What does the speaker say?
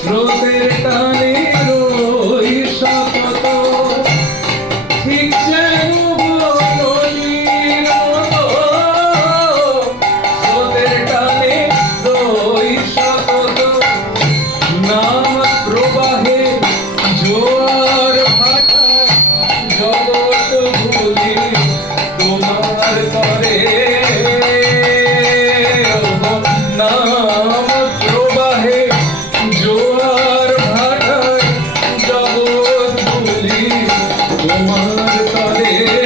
স্রোতের টানে রই শতত ঠিক যেন স্রোতের টানে রই শতত নাম প্রবাহে জোয়ার ভাটায় জগৎ তোমার তরে। তরে প্রভু